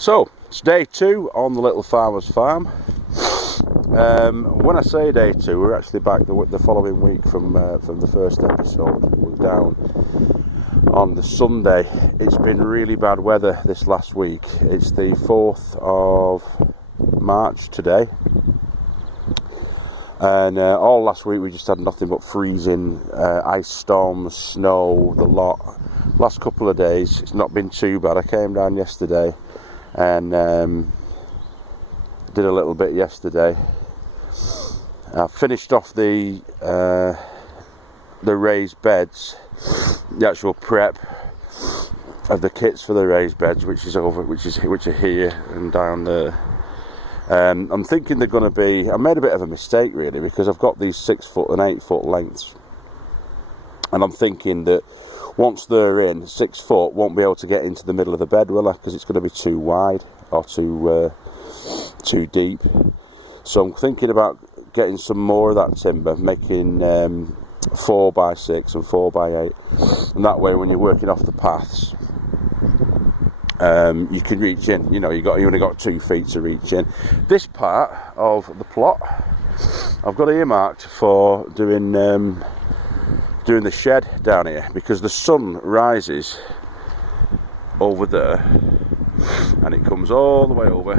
So, it's day 2 on the Little Farmer's Farm. When I say day 2, we're actually back the following week from the first episode. We're down on the Sunday. It's been really bad weather this last week. It's the 4th of March today. And all last week we just had nothing but freezing, ice storms, snow, the lot. Last couple of days it's not been too bad. I came down yesterday and did a little bit yesterday. I finished off the raised beds, the actual prep of the kits for the raised beds, which are here and down there. I'm thinking they're going to be. I made a bit of a mistake really, because I've got these 6 foot and 8 foot lengths, and I'm thinking that once they're in, 6 foot won't be able to get into the middle of the bed, will I? Because it's going to be too wide or too deep. So I'm thinking about getting some more of that timber, making 4x6 and 4x8, and that way when you're working off the paths, you can reach in. You only got 2 feet to reach in. This part of the plot I've got earmarked for doing the shed down here, because the sun rises over there and it comes all the way over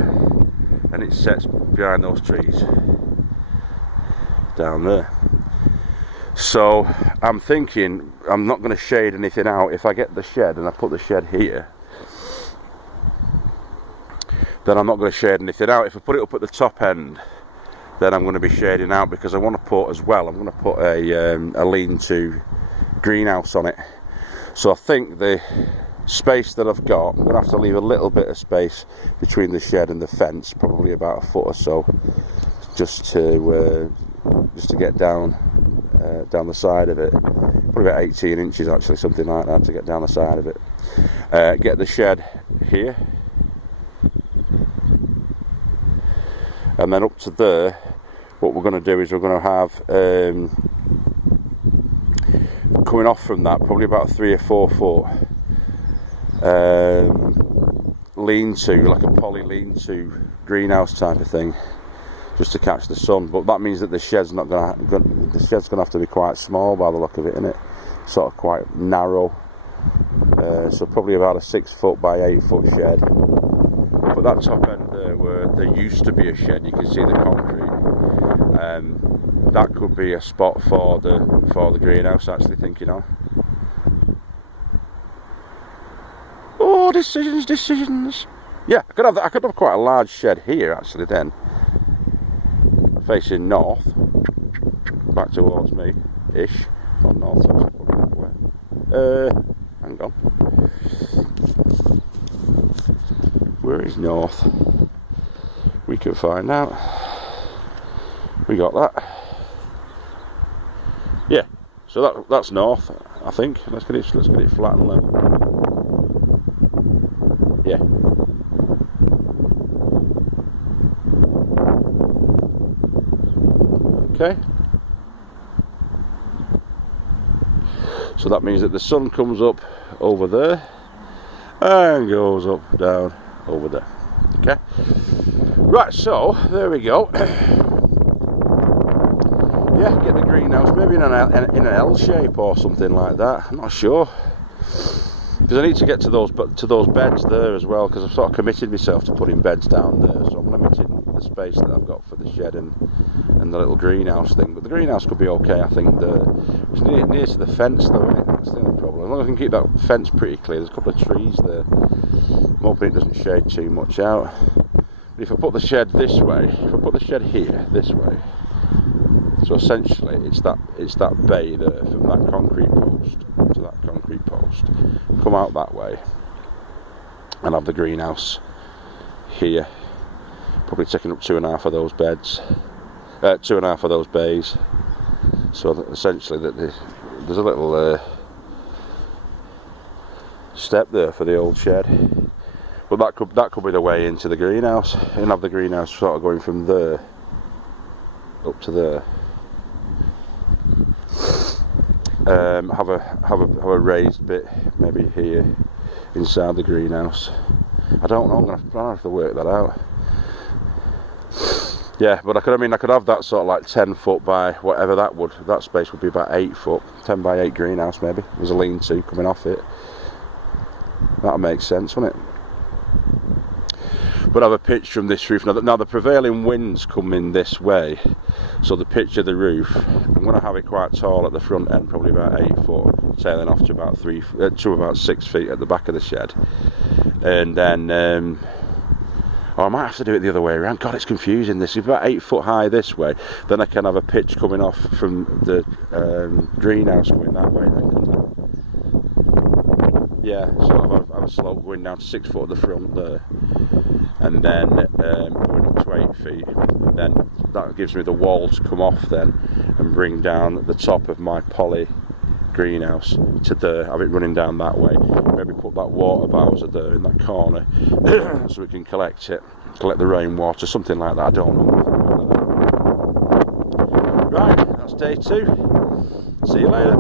and it sets behind those trees down there. So I'm thinking I'm not going to shade anything out. If I get the shed and I put the shed here, then I'm not going to shade anything out. If I put it up at the top end, then I'm going to be shading out, because I want to put as well, I'm going to put a lean-to greenhouse on it. So I think the space that I've got, I'm going to have to leave a little bit of space between the shed and the fence, probably about a foot or so, just to get down the side of it. Probably about 18 inches actually, something like that, to get down the side of it. Get the shed here, and then up to there. What we're going to do is we're going to have coming off from that probably about 3 or 4 foot lean-to, like a poly lean-to greenhouse type of thing, just to catch the sun. But that means that the shed's going to have to be quite small by the look of it, isn't it? Sort of quite narrow. So probably about a 6 foot by 8 foot shed. But that top end there, where there used to be a shed, you can see the concrete. That could be a spot for the greenhouse. Actually thinking of. Oh, decisions. Yeah, I could have quite a large shed here actually. Then facing north, back towards me, ish. Not north, so I'll put it that way. Hang on. Where is north? We can find out. We got that. Yeah. So that's north, I think. Let's get it flat and level. Yeah. Okay. So that means that the sun comes up over there and goes up, down, over there. Okay. Right, so there we go. Yeah, get the greenhouse maybe in an L shape or something like that. I'm not sure, because I need to get to those beds there as well, because I've sort of committed myself to putting beds down there. So I'm limiting the space that I've got for the shed and the little greenhouse thing. But the greenhouse could be okay, I think. It's near to the fence though, isn't it? That's the only problem. As long as I can keep that fence pretty clear. There's a couple of trees there. I'm hoping it doesn't shade too much out. But if I put the shed this way, if I put the shed here this way, so essentially it's that bay there, from that concrete post to that concrete post. Come out that way and have the greenhouse here, probably taking up 2.5 of those beds, 2.5 of those bays. So that essentially there's a little step there for the old shed. But that could be the way into the greenhouse, and have the greenhouse sort of going from there up to there. Have a raised bit maybe here inside the greenhouse, I don't know, I'm going to have to work that out. Yeah, but I could have that sort of like 10 foot by whatever that space would be about 8 foot, 10 by 8 greenhouse maybe. There's a lean-to coming off it. That'll make sense, wouldn't it? But I have a pitch from this roof. Now the prevailing winds come in this way, so the pitch of the roof, I'm going to have it quite tall at the front end, probably about 8 foot, tailing off to about about 6 feet at the back of the shed. And then, I might have to do it the other way around. God, it's confusing this. It's about 8 foot high this way, then I can have a pitch coming off from the greenhouse going that way then. Yeah, so I have a slope going down to 6 foot at the front there, and then going up to 8 feet, and then that gives me the wall to come off then and bring down the top of my poly greenhouse to there, have it running down that way, maybe put that water bowser there in that corner so we can collect the rainwater, something like that, I don't know. Right, that's day 2, see you later.